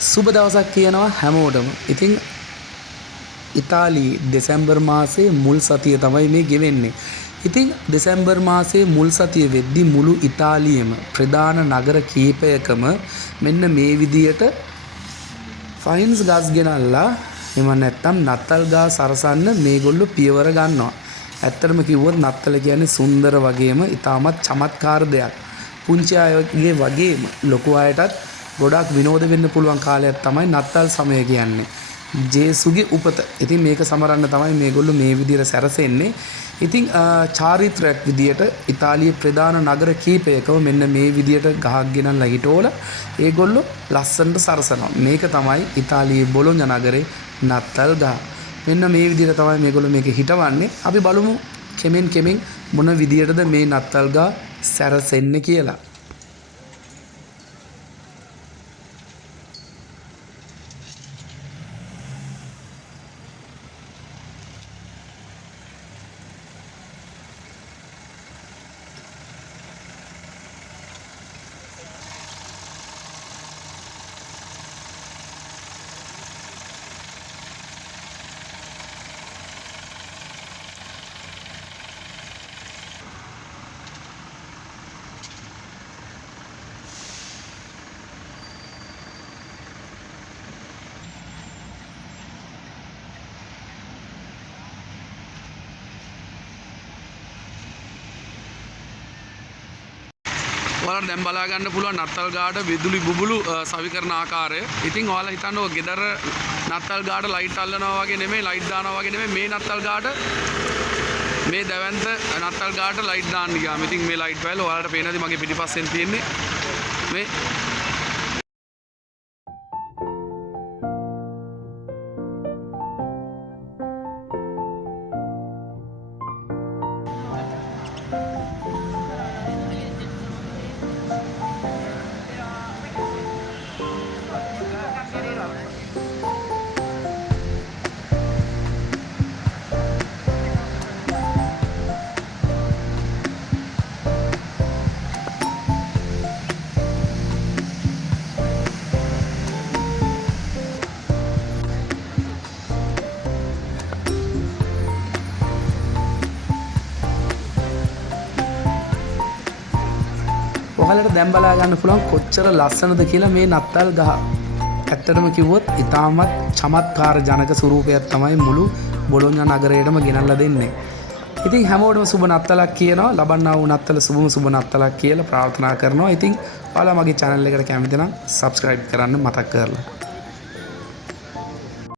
සුබ දවසක් කියනවා හැමෝටම. ඉතින් ඉතාලියේ දෙසැම්බර් මාසයේ මුල් සතිය තමයි මේ ගෙවෙන්නේ. ඉතින් දෙසැම්බර් මාසයේ මුල් සතිය වෙද්දි මුළු ඉතාලියේම ප්‍රධාන නගර කීපයකම මෙන්න මේ විදියට ෆයින්ස් ගස් ගෙනල්ලා එම නැත්තම් නත්තල් ගා සරසන්න මේගොල්ලෝ පියවර ගන්නවා. ඇත්තටම කිව්වොත් නත්තල කියන්නේ සුන්දර වගේම ඉතාමත් චමත්කාර දෙයක්. පුංචි අයගේ වගේම ලොකු අයටත් ගොඩක් විනෝද වෙන්න පුළුවන් කාලයක් තමයි නත්තල් සමය කියන්නේ. ජේසුගේ උපත. ඉතින් මේක සමරන්න තමයි මේගොල්ලෝ මේ විදිහට සැරසෙන්නේ. ඉතින් චාරිත්‍රාක් විදියට ඉතාලියේ ප්‍රධාන නගර කීපයකම මෙන්න මේ විදියට ගහක් ගෙනල්ලා හිටෝලා ඒගොල්ලෝ ලස්සනට සරසනවා. මේක තමයි ඉතාලියේ බොලොඤ්ඤා නගරේ නත්තල් ගහ. මෙන්න මේ විදියට තමයි මේගොල්ලෝ මේක හිටවන්නේ. අපි බලමු කෙමෙන් මොන විදියටද මේ නත්තල් ගහ සැරසෙන්නේ කියලා. ඔයාලට දැන් බලා ගන්න පුළුවන් නත්තල් ගාඩ විදුලි බුබුලු සවි කරන ආකාරය. ඉතින් ඔයාලා හිතන්න ඔය ගෙදර නත්තල් ගාඩ ලයිට් අල්ලනවා වගේ නෙමෙයි, ලයිට් දානවා වගේ නෙමෙයි. මේ නත්තල් ගාඩ මේ දැවැන්ත නත්තල් ගාඩ ලයිට් දාන්න ගියාම ඉතින් මේ ලයිට් වල ඔයාලට පේනදී මගේ පිටිපස්සෙන් තියෙන්නේ මේ ඔයාලට දැන් බලා ගන්න පුළුවන් කොච්චර ලස්සනද කියලා මේ නත්තල් ගහ. ඇත්තටම කිව්වොත් ඉතාමත් චමත්කාර ජනක ස්වරූපයක් තමයි මුළු බොලොඤ්ඤා නගරයටම ගෙනල්ලා දෙන්නේ. ඉතින් හැමෝටම සුබ නත්තලක් කියනවා. ලබන්නා වූ නත්තල සුබ නත්තලක් කියලා ප්‍රාර්ථනා කරනවා. ඉතින් ඔයාලා මගේ channel එකට කැමති නම් subscribe කරන්න මතක් කරලා.